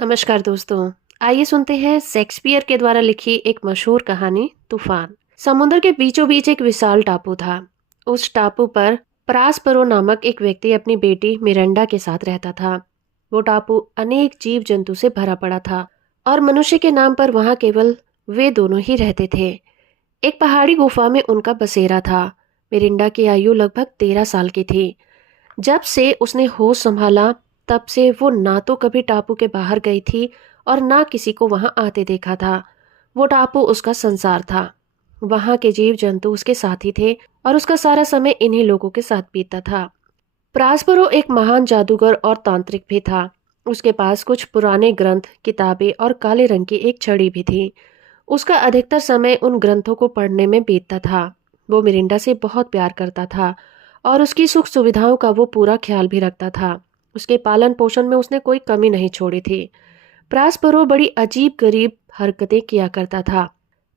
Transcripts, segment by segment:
नमस्कार दोस्तों। आइए सुनते हैं शेक्सपियर के द्वारा लिखी एक मशहूर कहानी तूफान। समुद्र के बीचों बीच एक विशाल टापू था। उस टापू पर प्रास्परो नामक एक व्यक्ति अपनी बेटी मिरंडा के साथ रहता था। वो टापू अनेक जीव जंतु से भरा पड़ा था और मनुष्य के नाम पर वहां केवल वे दोनों ही रहते थे। एक पहाड़ी गुफा में उनका बसेरा था। मिरिंडा की आयु लगभग 13 साल की थी। जब से उसने होश संभाला तब से वो ना तो कभी टापू के बाहर गई थी और ना किसी को वहां आते देखा था। वो टापू उसका संसार था। वहां के जीव जंतु उसके साथी थे और उसका सारा समय इन्हीं लोगों के साथ बीतता था। प्रास्परो एक महान जादूगर और तांत्रिक भी था। उसके पास कुछ पुराने ग्रंथ, किताबें और काले रंग की एक छड़ी भी थी। उसका अधिकतर समय उन ग्रंथों को पढ़ने में बीतता था। वो मिरिंडा से बहुत प्यार करता था और उसकी सुख सुविधाओं का वो पूरा ख्याल भी रखता था। उसके पालन पोषण में उसने कोई कमी नहीं छोड़ी थी। प्रास्परो बड़ी अजीब गरीब हरकतें किया करता था।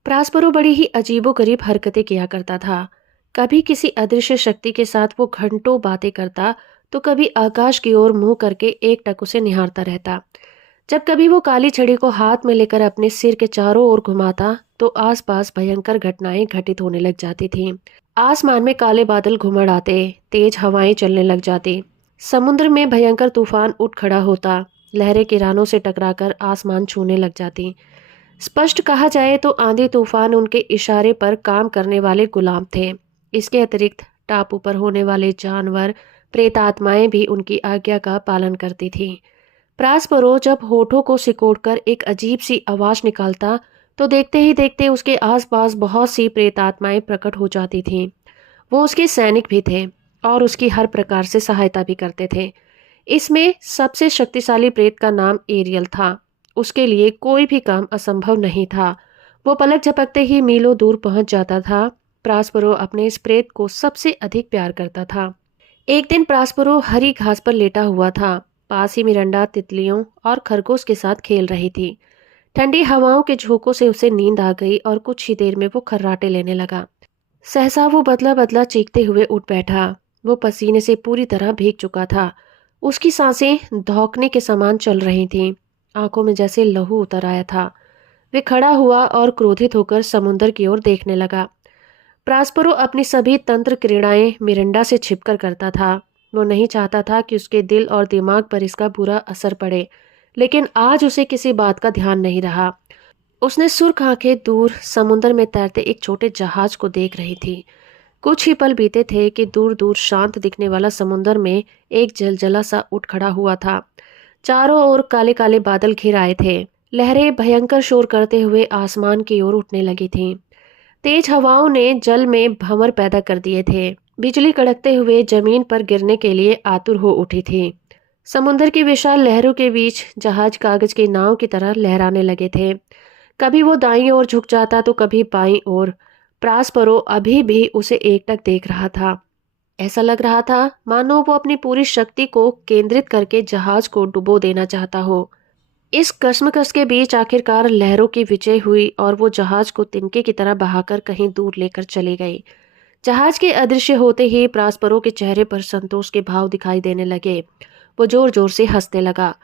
प्रास्परो बड़ी ही अजीबो गरीब हरकतें किया करता था। कभी किसी अदृश्य शक्ति के साथ वो घंटों बातें करता, तो कभी आकाश की ओर मुंह करके एकटक उसे निहारता रहता। जब कभी वो काली छड़ी को हाथ में लेकर अपने सिर के चारों ओर घुमाता, तो आसपास भयंकर घटनाएं घटित होने लग जाती थीं। आसमान में काले बादल घुमड़ आते, तेज हवाएं चलने लग जाती, समुद्र में भयंकर तूफान उठ खड़ा होता, लहरें किरानों से टकराकर आसमान छूने लग जाती। स्पष्ट कहा जाए तो आंधी तूफान उनके इशारे पर काम करने वाले गुलाम थे। इसके अतिरिक्त टापू पर होने वाले जानवर, प्रेतात्माएं भी उनकी आज्ञा का पालन करती थीं। प्रास्परो जब होठों को सिकोड़कर एक अजीब सी आवाज निकालता, तो देखते ही देखते उसके आसपास बहुत सी प्रेतात्माएं प्रकट हो जाती थीं। वो उसके सैनिक भी थे और उसकी हर प्रकार से सहायता भी करते थे। इसमें सबसे शक्तिशाली प्रेत का नाम एरियल था। उसके लिए कोई भी काम असंभव नहीं था। वो पलक झपकते ही मीलों दूर पहुंच जाता था। प्रास्परो अपने इस प्रेत को सबसे अधिक प्यार करता था। एक दिन प्रास्परो हरी घास पर लेटा हुआ था। पास ही मिरंडा तितलियों और खरगोश के साथ खेल रही थी। ठंडी हवाओं के झोंकों से उसे नींद आ गई और कुछ ही देर में वो खर्राटे लेने लगा। सहसा वो बदला बदला चीखते हुए उठ बैठा। वो पसीने से पूरी तरह भीग चुका था। उसकी सांसें धौंकने के समान चल रही थीं। आंखों में जैसे लहू उतर आया था। वे खड़ा हुआ और क्रोधित होकर समुद्र की ओर देखने लगा। प्रास्परो अपनी सभी तंत्र क्रीड़ाएं मिरिंडा से छिपकर करता था। वो नहीं चाहता था कि उसके दिल और दिमाग पर इसका बुरा असर पड़े, लेकिन आज उसे किसी बात का ध्यान नहीं रहा। उसने सुर्ख आंखें दूर समुद्र में तैरते एक छोटे जहाज को देख रही थी। कुछ ही पल बीते थे कि दूर दूर शांत दिखने वाला समुद्र में एक जलजला सा उठ खड़ा हुआ था। चारों ओर काले काले बादल घिर आए थे। लहरें भयंकर शोर करते हुए आसमान की ओर उठने लगी थीं। तेज हवाओं ने जल में भंवर पैदा कर दिए थे। बिजली कड़कते हुए जमीन पर गिरने के लिए आतुर हो उठी थी। समुद्र की विशाल लहरों के बीच जहाज कागज की नाव की तरह लहराने लगे थे। कभी वो दाईं ओर झुक जाता तो कभी बाईं ओर। प्रास्परो अभी भी उसे एकटक देख रहा था। ऐसा लग रहा था मानो वो अपनी पूरी शक्ति को केंद्रित करके जहाज को डुबो देना चाहता हो। इस कश्मकश के बीच आखिरकार लहरों की विजय हुई और वो जहाज को तिनके की तरह बहाकर कहीं दूर लेकर चली गई। जहाज के अदृश्य होते ही प्रास्परो के चेहरे पर संतोष के भाव दिखाई देने लगे। वो जोर जोर से हंसने लगा।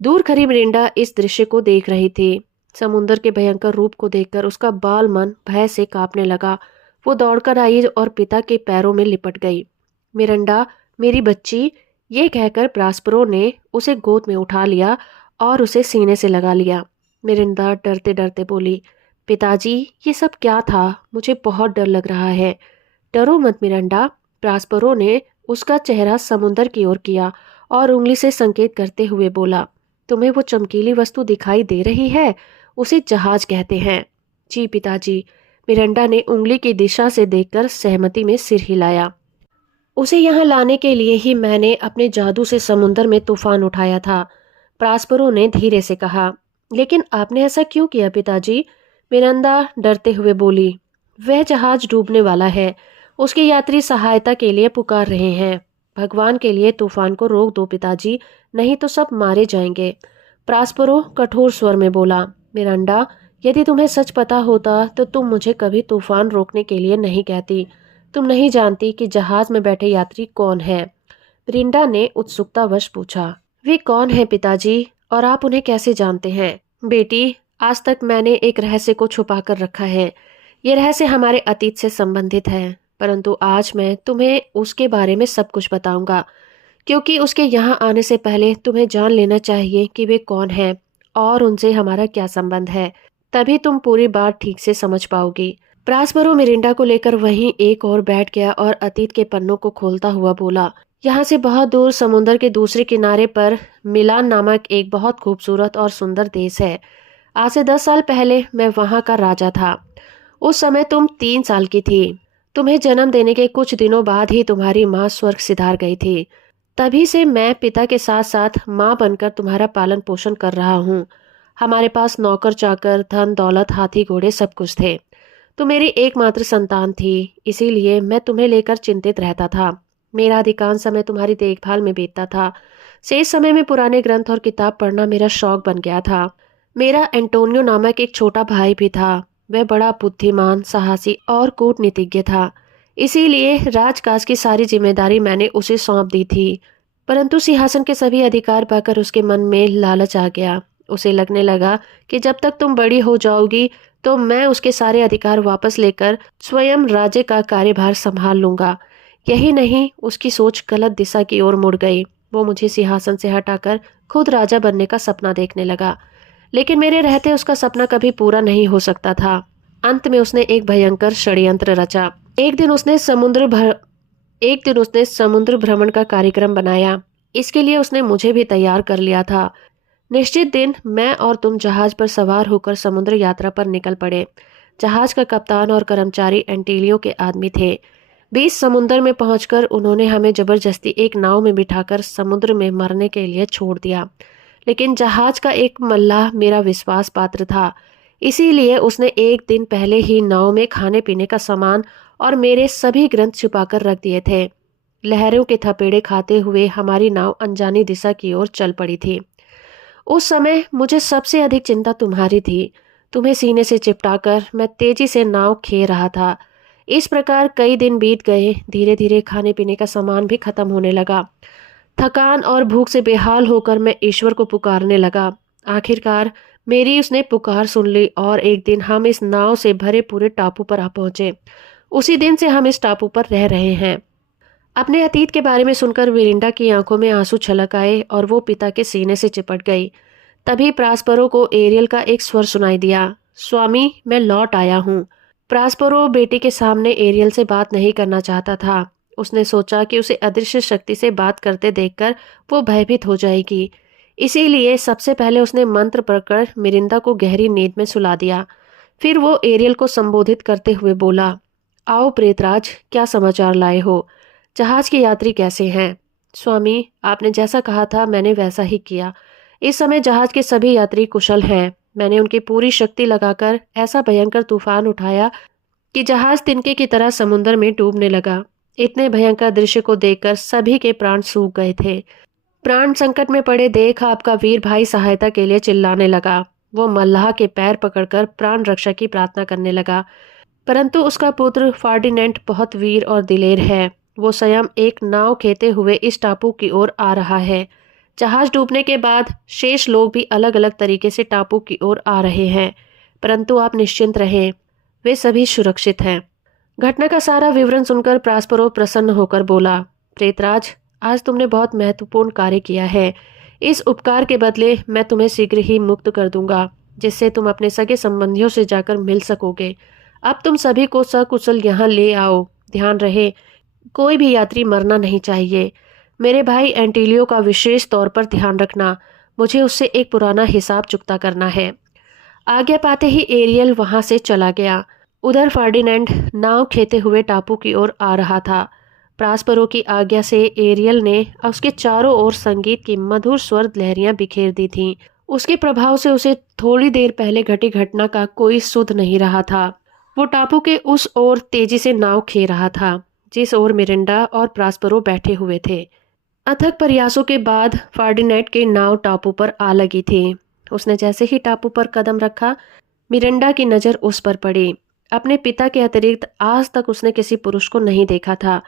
दूर खड़ी मिरिंडा इस दृश्य को देख रही थी। समुद्र के भयंकर रूप को देखकर उसका बाल मन भय से कांपने लगा। वो दौड़कर आई और पिता के पैरों में लिपट गई। मिरिंडा, मेरी बच्ची, ये कहकर प्रास्परो ने उसे गोद में उठा लिया और उसे सीने से लगा लिया। मिरिंडा डरते डरते बोली, पिताजी, ये सब क्या था? मुझे बहुत डर लग रहा है। डरो मत मिरिंडा। प्रास्परो ने उसका चेहरा समुद्र की ओर किया और उंगली से संकेत करते हुए बोला, तुम्हें वो चमकीली वस्तु दिखाई दे रही है? उसे जहाज कहते हैं। जी पिताजी। मिरिंडा ने उंगली की दिशा से देखकर सहमति में सिर हिलाया। उसे यहाँ लाने के लिए ही मैंने अपने जादू से समुद्र में तूफान उठाया था। प्रास्परो ने धीरे से कहा। लेकिन आपने ऐसा क्यों किया पिताजी? मिरिंडा डरते हुए बोली। वह जहाज डूबने वाला है। उसके यात्री सहायता के लिए पुकार रहे हैं। भगवान के लिए तूफान को रोक दो पिताजी, नहीं तो सब मारे जाएंगे। प्रास्परो कठोर स्वर में बोला। मिरिंडा, यदि तुम्हें सच पता होता तो तुम मुझे कभी तूफान रोकने के लिए नहीं कहती। तुम नहीं जानती कि जहाज में बैठे यात्री कौन है। मिरिंडा ने उत्सुकतावश पूछा। वे कौन है पिताजी, और आप उन्हें कैसे जानते हैं? बेटी, आज तक मैंने एक रहस्य को छुपा कर रखा है। ये रहस्य हमारे अतीत से संबंधित है, परंतु आज मैं तुम्हें उसके बारे में सब कुछ बताऊंगा, क्योंकि उसके यहाँ आने से पहले तुम्हें जान लेना चाहिए कि वे कौन है और उनसे हमारा क्या संबंध है। तभी तुम पूरी बात ठीक से समझ पाओगी। प्रास्परो मिरिंडा को लेकर वहीं एक और बैठ गया और अतीत के पन्नों को खोलता हुआ बोला, यहाँ से बहुत दूर समुद्र के दूसरे किनारे पर मिलान नामक एक बहुत खूबसूरत और सुंदर देश है। आज से 10 साल पहले मैं वहां का राजा था। उस समय तुम 3 साल की थी। तुम्हें जन्म देने के कुछ दिनों बाद ही तुम्हारी माँ स्वर्ग सिधार गई थी। तभी से मैं पिता के साथ साथ माँ बनकर तुम्हारा पालन पोषण कर रहा हूँ। हमारे पास नौकर चाकर, धन दौलत, हाथी घोड़े सब कुछ थे। तुम मेरी एकमात्र संतान थी, इसीलिए मैं तुम्हें लेकर चिंतित रहता था। मेरा अधिकांश समय तुम्हारी देखभाल में बीतता था। शेष समय में पुराने ग्रंथ और किताब पढ़ना मेरा शौक बन गया था। मेरा एंटोनियो नामक एक छोटा भाई भी था। वह बड़ा बुद्धिमान, साहसी और कूटनीतिज्ञ था। इसीलिए राजकाज की सारी जिम्मेदारी मैंने उसे सौंप दी थी। परंतु सिंहासन के सभी अधिकार पाकर उसके मन में लालच आ गया। उसे लगने लगा कि जब तक तुम बड़ी हो जाओगी तो मैं उसके सारे अधिकार वापस लेकर स्वयं राज्य का कार्यभार संभाल लूंगा। यही नहीं, उसकी सोच गलत दिशा की ओर मुड़ गई। वो मुझे सिंहासन से हटाकर खुद राजा बनने का सपना देखने लगा। लेकिन मेरे रहते उसका सपना कभी पूरा नहीं हो सकता था। अंत में उसने एक भयंकर षड्यंत्र रचा। एक दिन उसने समुद्र भ्रमण का कार्यक्रम बनाया। इसके लिए उसने मुझे भी तैयार कर लिया था। निश्चित दिन मैं और तुम जहाज पर सवार होकर समुद्र यात्रा पर निकल पड़े। जहाज का कप्तान और कर्मचारी एंटीलियो के आदमी थे। बीच समुद्र में पहुंचकर उन्होंने हमें जबरदस्ती एक नाव में बिठाकर समुद्र में मरने के लिए छोड़ दिया। लेकिन जहाज का एक मल्लाह मेरा विश्वास पात्र था। इसीलिए उसने एक दिन पहले ही नाव में खाने पीने का सामान और मेरे सभी ग्रंथ छुपाकर रख दिए थे। लहरों के थपेड़े खाते हुए हमारी नाव अनजानी दिशा की ओर चल पड़ी थी। उस समय मुझे सबसे अधिक चिंता तुम्हारी थी। तुम्हें सीने से चिपटाकर मैं तेजी से नाव खे रहा था। इस प्रकार कई दिन बीत गए। धीरे धीरे खाने पीने का सामान भी खत्म होने लगा। थकान और भूख से बेहाल होकर मैं ईश्वर को पुकारने लगा। आखिरकार मेरी उसने पुकार सुन ली और एक दिन हम इस नाव से भरे पूरे टापू पर आ पहुंचे। उसी दिन से हम इस टापू पर रह रहे हैं। अपने अतीत के बारे में सुनकर विरिंडा की आंखों में आंसू छलक आए और वो पिता के सीने से चिपट गई। तभी प्रास्परो को एरियल का एक स्वर सुनाई दिया, स्वामी, मैं लौट आया हूँ। प्रास्परो बेटे के सामने एरियल से बात नहीं करना चाहता था। उसने सोचा कि उसे अदृश्य शक्ति से बात करते देखकर वो भयभीत हो जाएगी। इसीलिए सबसे पहले उसने मंत्र पढ़कर मिरिंदा को गहरी नींद में सुला दिया। फिर वो एरियल को संबोधित करते हुए बोला, आओ प्रेतराज, क्या समाचार लाए हो? जहाज के यात्री कैसे हैं? स्वामी, आपने जैसा कहा था मैंने वैसा ही किया। इस समय जहाज के सभी यात्री कुशल हैं। मैंने उनकी पूरी शक्ति लगाकर ऐसा भयंकर तूफान उठाया कि जहाज तिनके की तरह समुद्र में डूबने लगा। इतने भयंकर दृश्य को देखकर सभी के प्राण सूख गए थे। प्राण संकट में पड़े देख आपका वीर भाई सहायता के लिए चिल्लाने लगा। वो मल्लाह के पैर पकड़कर प्राण रक्षा की प्रार्थना करने लगा। परंतु उसका पुत्र फर्डिनेंड बहुत वीर और दिलेर है। वो स्वयं एक नाव खेते हुए इस टापू की ओर आ रहा है। जहाज डूबने के बाद शेष लोग भी अलग अलग तरीके से टापू की ओर आ रहे हैं, परंतु आप निश्चिंत रहें, वे सभी सुरक्षित हैं। घटना का सारा विवरण सुनकर प्रास्परो प्रसन्न होकर बोला, प्रेतराज, आज तुमने बहुत महत्वपूर्ण कार्य किया है। इस उपकार के बदले मैं तुम्हें शीघ्र ही मुक्त कर दूंगा, जिससे तुम अपने सगे संबंधियों से जाकर मिल सकोगे। अब तुम सभी को सकुशल यहाँ ले आओ। ध्यान रहे, कोई भी यात्री मरना नहीं चाहिए। मेरे भाई एंटीलियो का विशेष तौर पर ध्यान रखना। मुझे उससे एक पुराना हिसाब चुकता करना है। आज्ञा पाते ही एरियल वहां से चला गया। उधर फर्डिनेंड नाव खेते हुए टापू की ओर आ रहा था। प्रास्परो की आज्ञा से एरियल ने उसके चारों ओर संगीत की मधुर स्वर लहरियां बिखेर दी थीं। उसके प्रभाव से उसे थोड़ी देर पहले घटी घटना का कोई सुध नहीं रहा था। वो टापू के उस ओर तेजी से नाव खे रहा था जिस ओर मिरिंडा और प्रास्परो बैठे हुए थे। अथक प्रयासों के बाद फर्डिनेंड की नाव टापू पर आ लगी थी। उसने जैसे ही टापू पर कदम रखा, मिरिंडा की नजर उस पर पड़ी। अपने पिता के अतिरिक्त आज तक उसने किसी पुरुष को नहीं देखा था।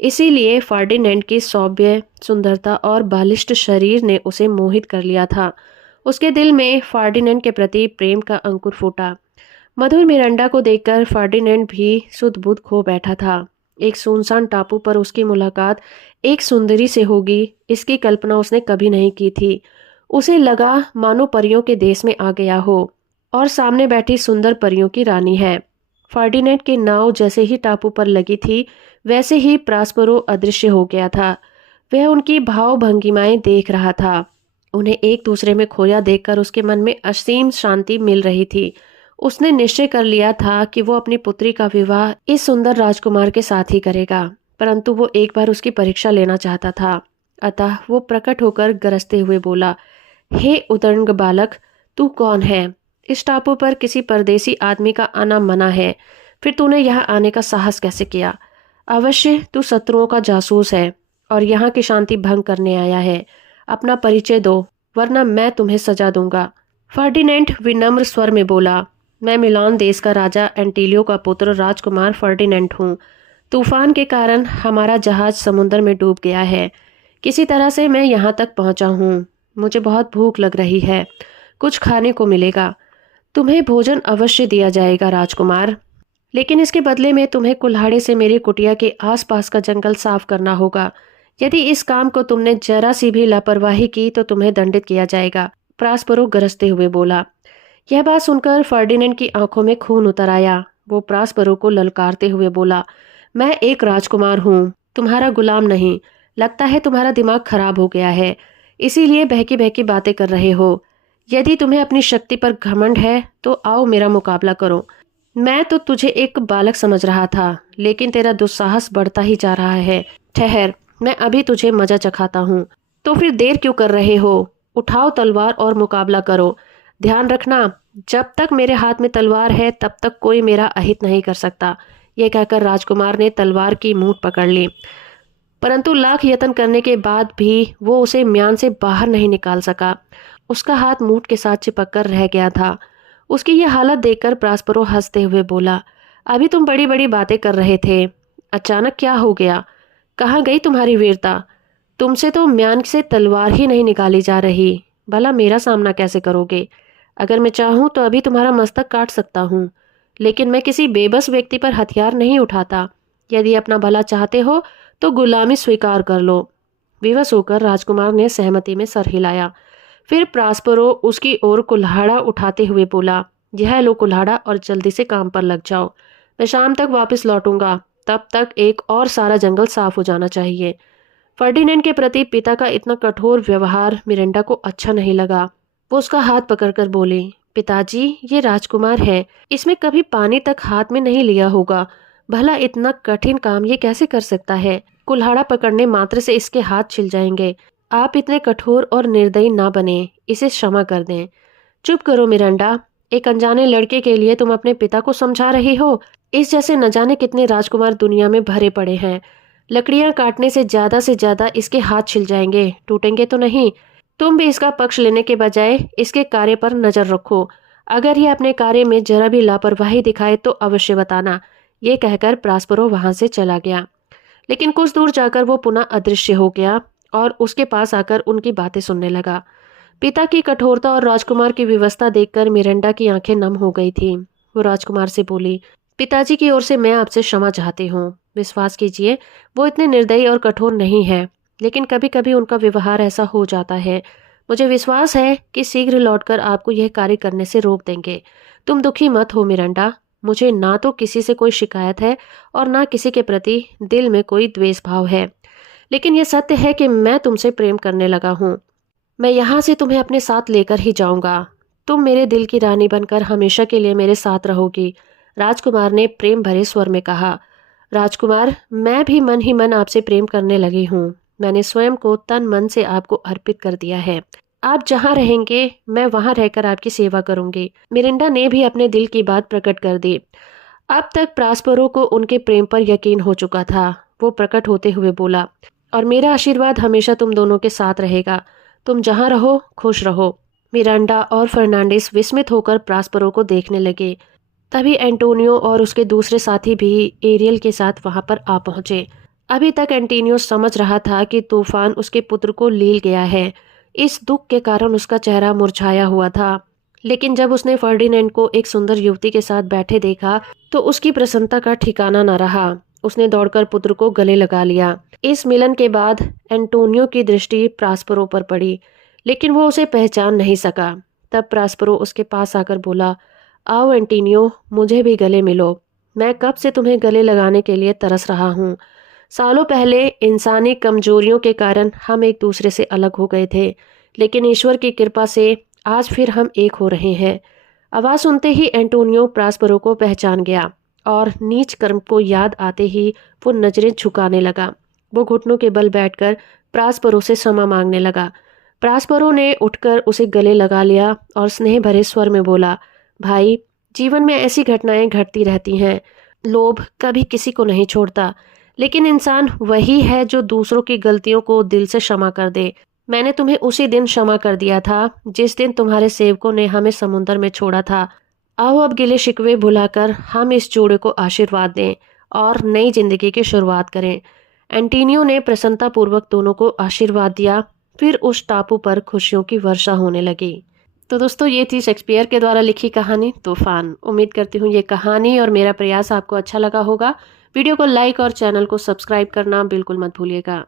इसीलिए फर्डिनेंड की सौम्य सुंदरता और बलिष्ठ शरीर ने उसे मोहित कर लिया था। उसके दिल में फर्डिनेंड के प्रति प्रेम का अंकुर फूटा। मधुर मिरांडा को देखकर फर्डिनेंड भी सुध-बुध खो बैठा था। एक सुनसान टापू पर उसकी मुलाकात एक सुंदरी से होगी, इसकी कल्पना उसने कभी नहीं की थी। उसे लगा मानो परियों के देश में आ गया हो और सामने बैठी सुंदर परियों की रानी है। फर्डिनेंड की नाव जैसे ही टापू पर लगी थी, वैसे ही प्रास्परो अदृश्य हो गया था। वह उनकी भाव भंगिमाएं देख रहा था। उन्हें एक दूसरे में खोया देखकर उसके मन में असीम शांति मिल रही थी। उसने निश्चय कर लिया था कि वो अपनी पुत्री का विवाह इस सुंदर राजकुमार के साथ ही करेगा, परंतु वो एक बार उसकी परीक्षा लेना चाहता था। अतः वो प्रकट होकर गरजते हुए बोला, हे उदंड बालक, तू कौन है? इस टापू पर किसी परदेसी आदमी का आना मना है, फिर तूने यहाँ आने का साहस कैसे किया? अवश्य तू शत्रुओं का जासूस है और यहाँ की शांति भंग करने आया है। अपना परिचय दो, वरना मैं तुम्हें सजा दूंगा। फर्डिनेंड विनम्र स्वर में बोला, मैं मिलान देश का राजा एंटीलियो का पुत्र राजकुमार फर्डिनेंड हूँ। तूफान के कारण हमारा जहाज समुद्र में डूब गया है। किसी तरह से मैं यहाँ तक पहुँचा हूँ। मुझे बहुत भूख लग रही है, कुछ खाने को मिलेगा। तुम्हें भोजन अवश्य दिया जाएगा राजकुमार, लेकिन इसके बदले में तुम्हें कुल्हाड़े से मेरी कुटिया के आसपास का जंगल साफ करना होगा। यदि इस काम को तुमने जरा सी भी लापरवाही की तो तुम्हें दंडित किया जाएगा। प्रास्परो गरजते हुए बोला। यह बात सुनकर फर्डिनेंड की आंखों में खून उतर आया। वो प्रास्परो को ललकारते हुए बोला, मैं एक राजकुमार हूँ, तुम्हारा गुलाम नहीं। लगता है तुम्हारा दिमाग खराब हो गया है, इसीलिए बहकी बहकी बातें कर रहे हो। यदि तुम्हें अपनी शक्ति पर घमंड है तो आओ मेरा मुकाबला करो। मैं तो तुझे एक बालक समझ रहा था, लेकिन तेरा दुस्साहस बढ़ता ही जा रहा है। ठहर, मैं अभी तुझे मजा चखाता हूँ। तो फिर देर क्यों कर रहे हो? उठाओ तलवार और मुकाबला करो। ध्यान रखना, जब तक मेरे हाथ में तलवार है तब तक कोई मेरा अहित नहीं कर सकता। यह कहकर राजकुमार ने तलवार की मूठ पकड़ ली, परंतु लाख यत्न करने के बाद भी वो उसे म्यान से बाहर नहीं निकाल सका। उसका हाथ मूठ के साथ चिपक कर रह गया था। उसकी यह हालत देखकर प्रास्परो हंसते हुए बोला, अभी तुम बड़ी बड़ी बातें कर रहे थे, अचानक क्या हो गया? कहाँ गई तुम्हारी वीरता? तुमसे तो म्यान से तलवार ही नहीं निकाली जा रही, भला मेरा सामना कैसे करोगे? अगर मैं चाहूं तो अभी तुम्हारा मस्तक काट सकता हूँ, लेकिन मैं किसी बेबस व्यक्ति पर हथियार नहीं उठाता। यदि अपना भला चाहते हो तो गुलामी स्वीकार कर लो। विवश होकर राजकुमार ने सहमति में सर हिलाया। फिर प्रास्परो उसकी ओर कुल्हाड़ा उठाते हुए बोला, यह लो कुल्हाड़ा और जल्दी से काम पर लग जाओ। मैं शाम तक वापस लौटूंगा, तब तक एक और सारा जंगल साफ हो जाना चाहिए। फर्डिनेंड के प्रति पिता का इतना कठोर व्यवहार मिरांडा को अच्छा नहीं लगा। वो उसका हाथ पकड़कर बोली, पिताजी, ये राजकुमार है, इसमें कभी पानी तक हाथ में नहीं लिया होगा। भला इतना कठिन काम ये कैसे कर सकता है? कुल्हाड़ा पकड़ने मात्र से इसके हाथ छिल जाएंगे। आप इतने कठोर और निर्दयी ना बने, इसे क्षमा कर दें। चुप करो मिरांडा, एक अनजाने लड़के के लिए तुम अपने पिता को समझा रही हो? इस जैसे न जाने कितने राजकुमार दुनिया में भरे पड़े हैं। लकड़ियां काटने से ज्यादा इसके हाथ छिल जाएंगे, टूटेंगे तो नहीं। तुम भी इसका पक्ष लेने के बजाय इसके कार्य पर नजर रखो। अगर ये अपने कार्य में जरा भी लापरवाही दिखाए तो अवश्य बताना। ये कहकर प्रास्परो वहां से चला गया, लेकिन कुछ दूर जाकर वो पुनः अदृश्य हो गया और उसके पास आकर उनकी बातें सुनने लगा। पिता की कठोरता और राजकुमार की व्यवस्था देखकर मिरांडा की आंखें नम हो गई थी। वो राजकुमार से बोली, पिताजी की ओर से मैं आपसे क्षमा चाहती हूँ। विश्वास कीजिए, वो इतने निर्दयी और कठोर नहीं है, लेकिन कभी कभी उनका व्यवहार ऐसा हो जाता है। मुझे विश्वास है कि शीघ्र लौटकर आपको यह कार्य करने से रोक देंगे। तुम दुखी मत हो मिरांडा, मुझे ना तो किसी से कोई शिकायत है और ना किसी के प्रति दिल में कोई द्वेष भाव है। लेकिन यह सत्य है कि मैं तुमसे प्रेम करने लगा हूँ। मैं यहाँ से तुम्हें अपने साथ लेकर ही जाऊंगा। तुम मेरे दिल की रानी बनकर हमेशा के लिए मेरे साथ रहोगी। राजकुमार ने प्रेम भरे स्वर में कहा। राजकुमार, मैं भी मन ही मन आपसे प्रेम करने लगी हूँ। मैंने स्वयं को तन मन से आपको अर्पित कर दिया है। आप जहाँ रहेंगे मैं वहाँ रहकर आपकी सेवा करूंगी। मिरिंडा ने भी अपने दिल की बात प्रकट कर दी। अब तक प्रास्परो को उनके प्रेम पर यकीन हो चुका था। वो प्रकट होते हुए बोला, और मेरा आशीर्वाद हमेशा तुम दोनों के साथ रहेगा। तुम जहाँ रहो खुश रहो। मिरांडा और फर्नांडिस विस्मित होकर प्रास्परो को देखने लगे। तभी एंटोनियो और उसके दूसरे साथी भी एरियल के साथ वहां पर आ पहुंचे। अभी तक एंटोनियो समझ रहा था कि तूफान उसके पुत्र को ले गया है। इस दुख के कारण उसका चेहरा मुरझाया हुआ था। लेकिन जब उसने फर्डिनेंड को एक सुंदर युवती के साथ बैठे देखा तो उसकी प्रसन्नता का ठिकाना न रहा। उसने दौड़कर पुत्र को गले लगा लिया। इस मिलन के बाद एंटोनियो की दृष्टि प्रास्परो पर पड़ी, लेकिन वो उसे पहचान नहीं सका। तब प्रास्परो उसके पास आकर बोला, आओ एंटोनियो, मुझे भी गले मिलो। मैं कब से तुम्हें गले लगाने के लिए तरस रहा हूँ। सालों पहले इंसानी कमजोरियों के कारण हम एक दूसरे से अलग हो गए थे, लेकिन ईश्वर की कृपा से आज फिर हम एक हो रहे हैं। आवाज सुनते ही एंटोनियो प्रास्परो को पहचान गया और नीच कर्म को याद आते ही वो नजरें झुकाने लगा। वो घुटनों के बल बैठकर प्रास्परो से क्षमा मांगने लगा। प्रास्परो ने उठकर उसे गले लगा लिया और स्नेह भरे स्वर में बोला, भाई, जीवन में ऐसी घटनाएं घटती रहती हैं। लोभ कभी किसी को नहीं छोड़ता, लेकिन इंसान वही है जो दूसरों की गलतियों को दिल से क्षमा कर दे। मैंने तुम्हें उसी दिन क्षमा कर दिया था जिस दिन तुम्हारे सेवकों ने हमें समुद्र में छोड़ा था। आओ अब गिले शिकवे भुलाकर हम इस जोड़े को आशीर्वाद दें और नई जिंदगी की शुरुआत करें। एंटीनियो ने प्रसन्नतापूर्वक दोनों को आशीर्वाद दिया। फिर उस टापू पर खुशियों की वर्षा होने लगी। तो दोस्तों, ये थी शेक्सपियर के द्वारा लिखी कहानी तूफान। उम्मीद करती हूँ ये कहानी और मेरा प्रयास आपको अच्छा लगा होगा। वीडियो को लाइक और चैनल को सब्सक्राइब करना बिल्कुल मत भूलिएगा।